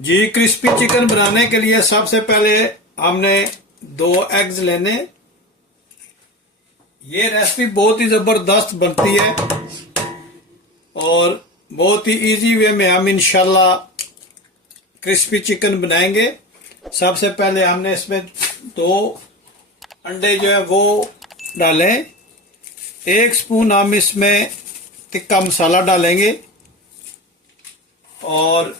जी crispy chicken बनाने के लिए सबसे पहले हमने 2 एग्स लेने। ये रेसिपी बहुत ही जबरदस्त बनती है और बहुत ही इजी वे में हम इंशाल्लाह क्रिस्पी चिकन बनाएंगे। सबसे पहले हमने इसमें 2 अंडे जो है वो डालें। 1 स्पून हम इसमें तिक्का मसाला डालेंगे और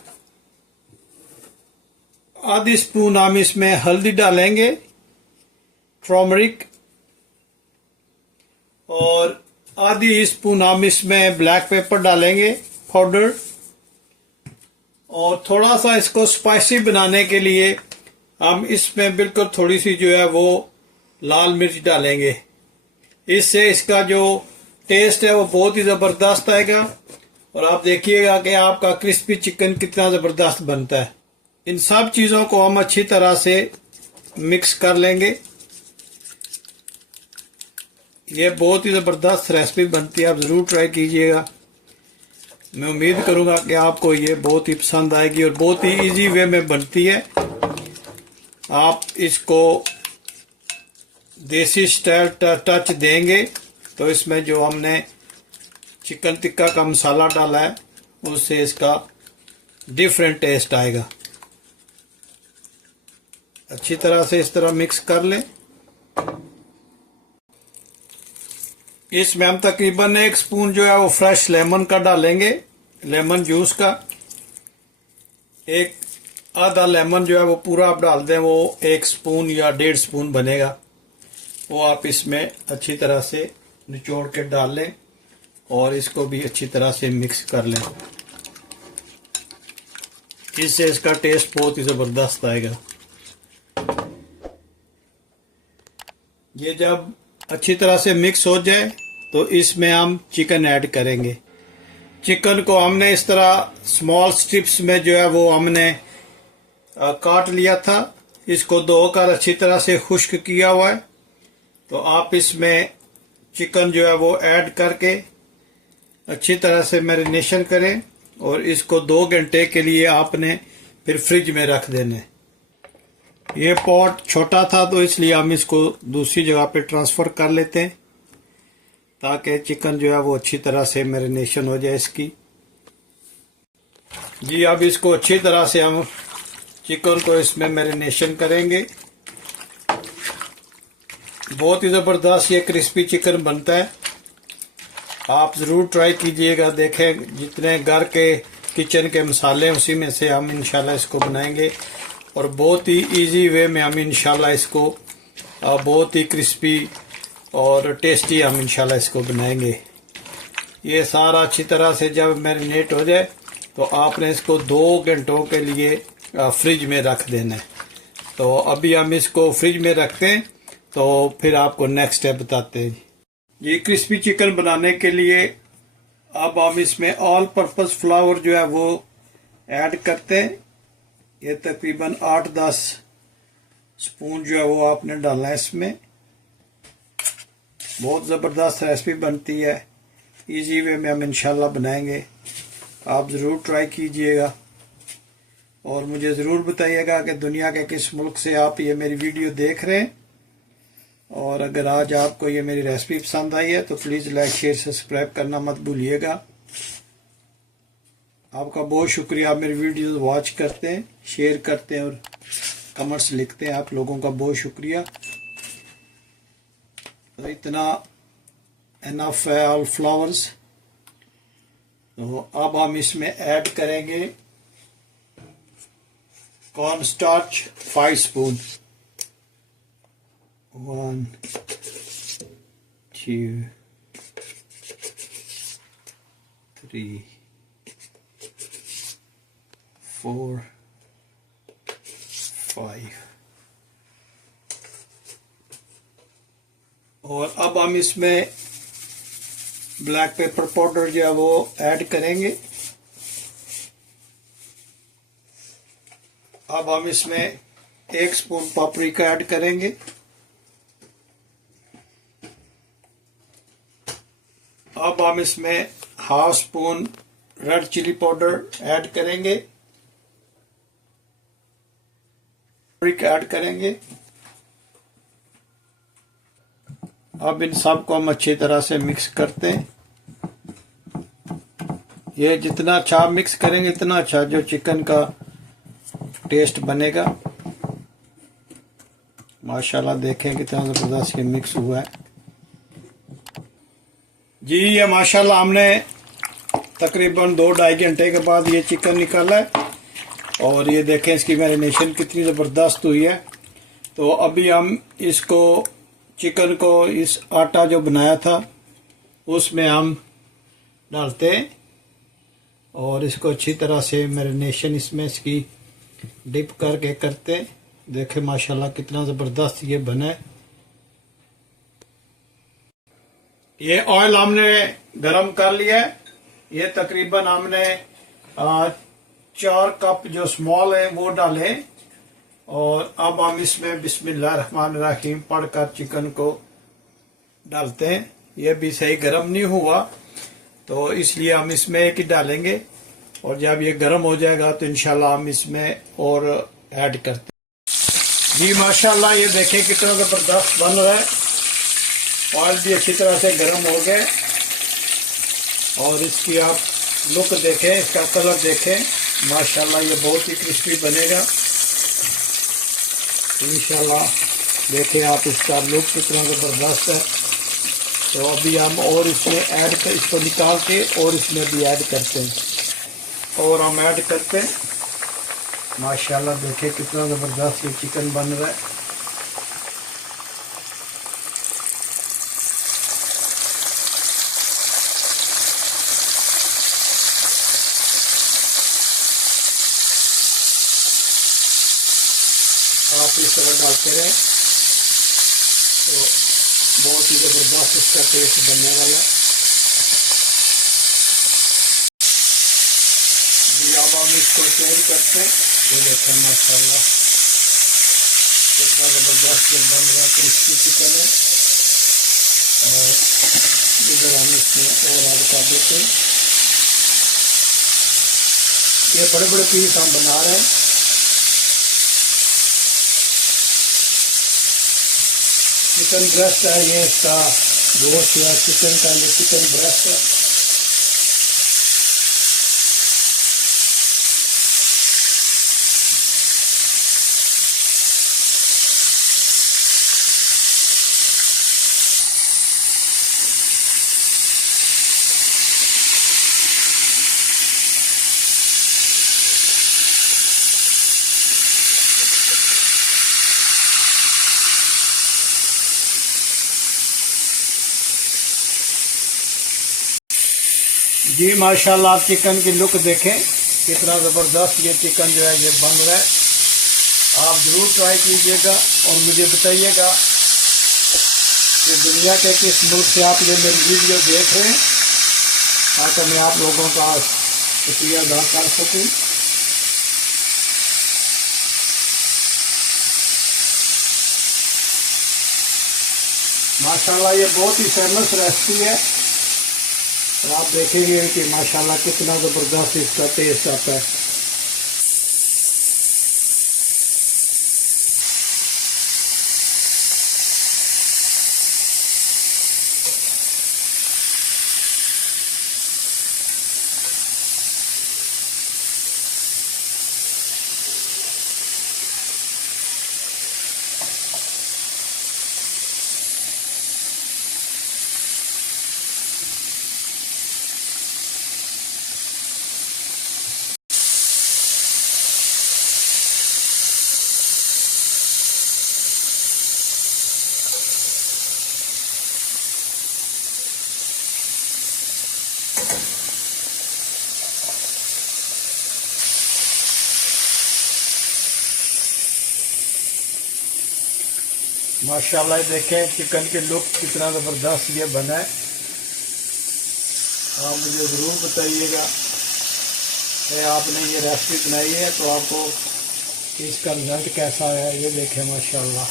आधी स्पून हम इसमें हल्दी डालेंगे, टर्मरिक, और आधी स्पून हम इसमें ब्लैक पेपर डालेंगे पाउडर। और थोड़ा सा इसको स्पाइसी बनाने के लिए हम इसमें बिल्कुल थोड़ी सी जो है वो लाल मिर्च डालेंगे। इससे इसका जो टेस्ट है वो बहुत ही ज़बरदस्त आएगा और आप देखिएगा कि आपका क्रिस्पी चिकन कितना ज़बरदस्त बनता है। इन सब चीज़ों को हम अच्छी तरह से मिक्स कर लेंगे। ये बहुत ही ज़बरदस्त रेसिपी बनती है, आप ज़रूर ट्राई कीजिएगा। मैं उम्मीद करूंगा कि आपको ये बहुत ही पसंद आएगी और बहुत ही इजी वे में बनती है। आप इसको देसी स्टाइल टच देंगे तो इसमें जो हमने चिकन टिक्का का मसाला डाला है उससे इसका डिफरेंट टेस्ट आएगा। अच्छी तरह से इस तरह मिक्स कर लें। इसमें हम तकरीबन 1 स्पून जो है वो फ्रेश लेमन का डालेंगे, लेमन जूस का। एक आधा लेमन जो है वो पूरा आप डाल दें, वो 1 स्पून या 1.5 स्पून बनेगा। वो आप इसमें अच्छी तरह से निचोड़ के डाल लें और इसको भी अच्छी तरह से मिक्स कर लें। इससे इसका टेस्ट बहुत ही ज़बरदस्त आएगा। ये जब अच्छी तरह से मिक्स हो जाए तो इसमें हम चिकन ऐड करेंगे। चिकन को हमने इस तरह स्मॉल स्ट्रिप्स में जो है वो हमने काट लिया था। इसको धोकर अच्छी तरह से खुश्क किया हुआ है। तो आप इसमें चिकन जो है वो ऐड करके अच्छी तरह से मैरिनेशन करें और इसको 2 घंटे के लिए आपने फिर फ्रिज में रख देना। ये पॉट छोटा था तो इसलिए हम इसको दूसरी जगह पे ट्रांसफ़र कर लेते हैं ताकि चिकन जो है वो अच्छी तरह से मैरिनेशन हो जाए इसकी। जी अब इसको अच्छी तरह से हम चिकन को इसमें मैरिनेशन करेंगे। बहुत ही ज़बरदस्त ये क्रिस्पी चिकन बनता है, आप ज़रूर ट्राई कीजिएगा। देखें जितने घर के किचन के मसाले उसी में से हम इंशाल्लाह इसको बनाएंगे और बहुत ही इजी वे में हम इंशाल्लाह इसको बहुत ही क्रिस्पी और टेस्टी हम इंशाल्लाह इसको बनाएंगे। ये सारा अच्छी तरह से जब मैरिनेट हो जाए तो आपने इसको 2 घंटों के लिए फ्रिज में रख देना है। तो अभी हम इसको फ्रिज में रखते हैं तो फिर आपको नेक्स्ट स्टेप बताते हैं। ये क्रिस्पी चिकन बनाने के लिए अब हम इसमें ऑल पर्पस फ्लावर जो है वो ऐड करते हैं। ये तकरीबन 8-10 स्पून जो है वो आपने डालना है इसमें। बहुत ज़बरदस्त रेसिपी बनती है, इजी वे में हम इंशाल्लाह बनाएंगे। आप ज़रूर ट्राई कीजिएगा और मुझे ज़रूर बताइएगा कि दुनिया के किस मुल्क से आप ये मेरी वीडियो देख रहे हैं। और अगर आज आपको ये मेरी रेसिपी पसंद आई है तो प्लीज़ लाइक शेयर सब्सक्राइब करना मत भूलिएगा। आपका बहुत शुक्रिया, आप मेरी वीडियोस वॉच करते हैं, शेयर करते हैं और कमेंट्स लिखते हैं। आप लोगों का बहुत शुक्रिया। तो इतना एनफ है ऑल फ्लावर्स। तो अब हम इसमें ऐड करेंगे कॉर्न स्टार्च 5 स्पून। 1 2 3 4 5। और अब हम इसमें ब्लैक पेपर पाउडर जो है वो ऐड करेंगे। अब हम इसमें 1 स्पून पापरिका ऐड करेंगे। अब हम इसमें 1/2 spoon red chilli powder add करेंगे। ऐड करेंगे। अब इन सब को हम अच्छी तरह से मिक्स करते हैं। ये जितना अच्छा मिक्स करेंगे इतना अच्छा जो चिकन का टेस्ट बनेगा। माशाल्लाह देखें कितना ज़बरदस्त ये मिक्स हुआ है जी। ये माशाल्लाह हमने तकरीबन 2-2.5 घंटे के बाद ये चिकन निकाला है और ये देखें इसकी मैरिनेशन कितनी ज़बरदस्त हुई है। तो अभी हम इसको चिकन को इस आटा जो बनाया था उसमें हम डालते हैं और इसको अच्छी तरह से मैरिनेशन इसमें इसकी डिप करके करते हैं। देखें माशाल्लाह कितना ज़बरदस्त ये बना है। ये ऑयल हमने गरम कर लिया है। ये तकरीबन हमने 4 कप जो स्मॉल है वो डाले और अब हम इसमें बिस्मिल्लाहिर्रहमानिर्रहीम पढ़कर चिकन को डालते हैं। ये भी सही गरम नहीं हुआ तो इसलिए हम इसमें एक ही डालेंगे और जब ये गरम हो जाएगा तो इंशाल्लाह हम इसमें और ऐड करते हैं जी। माशाल्लाह ये देखें कितना ज़बरदस्त बन रहा है। ऑयल भी अच्छी तरह से गरम हो गया और इसकी आप लुक देखें, इसका कलर देखें। माशाल्लाह ये बहुत ही क्रिस्पी बनेगा इंशाल्लाह। देखें आप इसका लुक कितना ज़बरदस्त है। तो अभी हम और इसमें ऐड कर इसको निकाल के और इसमें भी ऐड करते हैं और हम ऐड करते हैं। माशाल्लाह देखें कितना ज़बरदस्त ये चिकन बन रहा है। आप इस तरह डालते रहे तो बहुत ही ज़बरदस्त इसका टेस्ट बनने वाला है जी। अब हम इसको चेंज करते हैं। ये देखें माशाल्लाह कितना ज़बरदस्त ये बन रहा है, क्रिस्पी चिकन है। और इधर हम इसमें और ऐड कर देते हैं। ये बड़े बड़े पीस हम बना रहे हैं। चिकन ब्रेस्ट है ये, इसका गोश्त या चिकन का ये चिकन ब्रेस्ट है। जी माशाल्लाह आप चिकन की लुक देखें कितना ज़बरदस्त ये चिकन जो है ये बन रहा है। आप ज़रूर ट्राई कीजिएगा और मुझे बताइएगा कि दुनिया के किस मुल्क से आप ये मेरी वीडियो देख रहे हैं ताकि मैं आप लोगों का शुक्रिया अदा कर सकूं। माशाल्लाह ये बहुत ही फेमस रेसिपी है। तो आप देखेंगे कि माशाल्लाह कितना ज़बरदस्त इसका टेस्ट आता है। माशाल्लाह देखें चिकन के लुक कितना ज़बरदस्त ये बना है। आप मुझे ज़रूर बताइएगा कि आपने ये रेसिपी बनाई है तो आपको इसका रिजल्ट कैसा है। ये देखें माशाल्लाह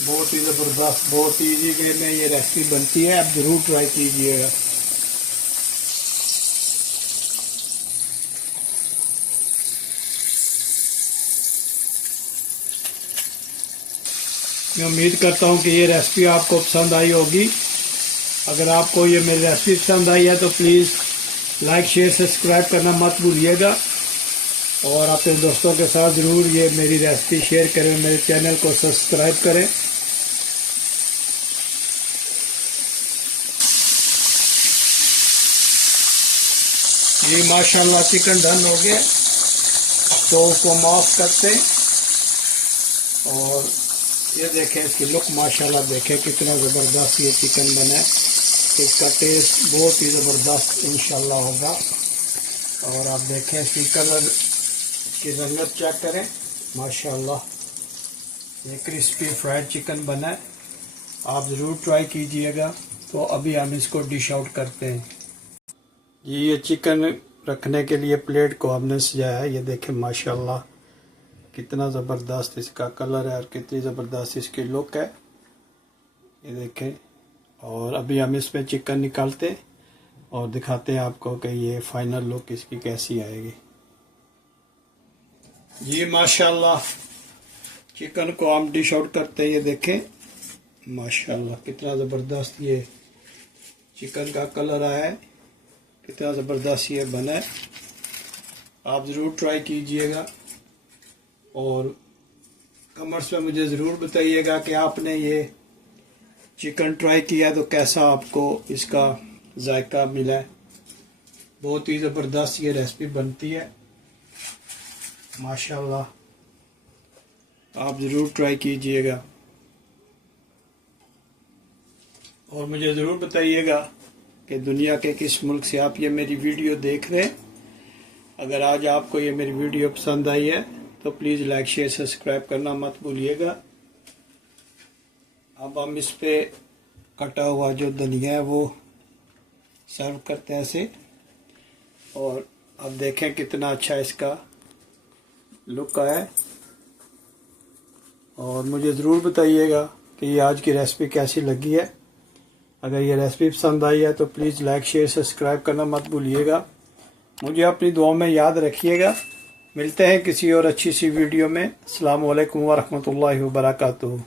बहुत ही ज़बरदस्त, बहुत ईजी वे में ये रेसिपी बनती है। आप ज़रूर ट्राई कीजिएगा। मैं उम्मीद करता हूँ कि ये रेसिपी आपको पसंद आई होगी। अगर आपको ये मेरी रेसिपी पसंद आई है तो प्लीज़ लाइक शेयर सब्सक्राइब करना मत भूलिएगा और अपने दोस्तों के साथ ज़रूर ये मेरी रेसिपी शेयर करें, मेरे चैनल को सब्सक्राइब करें। ये माशाल्लाह चिकन डन हो गया तो उसको माफ करते और ये देखें इसकी लुक माशाल्लाह देखें कितना ज़बरदस्त ये चिकन बना है। इसका टेस्ट बहुत ही ज़बरदस्त इंशाल्लाह होगा। और आप देखें इसकी कलर की रंगत चेक करें माशाल्लाह, ये क्रिस्पी फ्राइड चिकन बना है। आप ज़रूर ट्राई कीजिएगा। तो अभी हम इसको डिश आउट करते हैं। ये चिकन रखने के लिए प्लेट को हमने सजाया है। ये देखें माशाल्लाह कितना ज़बरदस्त इसका कलर है और कितनी ज़बरदस्त इसकी लुक है, ये देखें। और अभी हम इसमें चिकन निकालते और दिखाते हैं आपको कि ये फाइनल लुक इसकी कैसी आएगी। ये माशाल्लाह चिकन को हम डिश आउट करते हैं। ये देखें माशाल्लाह कितना ज़बरदस्त ये चिकन का कलर आया है, कितना ज़बरदस्त ये बना है। आप ज़रूर ट्राई कीजिएगा और कमेंट्स में मुझे ज़रूर बताइएगा कि आपने ये चिकन ट्राई किया तो कैसा आपको इसका जायका मिला है। बहुत ही ज़बरदस्त ये रेसिपी बनती है माशाल्लाह, आप ज़रूर ट्राई कीजिएगा और मुझे ज़रूर बताइएगा कि दुनिया के किस मुल्क से आप ये मेरी वीडियो देख रहे हैं। अगर आज आपको ये मेरी वीडियो पसंद आई है तो प्लीज़ लाइक शेयर सब्सक्राइब करना मत भूलिएगा। अब हम इस पे कटा हुआ जो धनिया है वो सर्व करते हैं ऐसे। और अब देखें कितना अच्छा इसका लुक आया और मुझे ज़रूर बताइएगा कि ये आज की रेसिपी कैसी लगी है। अगर ये रेसिपी पसंद आई है तो प्लीज़ लाइक शेयर सब्सक्राइब करना मत भूलिएगा। मुझे अपनी दुआ में याद रखिएगा। मिलते हैं किसी और अच्छी सी वीडियो में। अस्सलामु अलैकुम व रहमतुल्लाहि व बरकातुहू।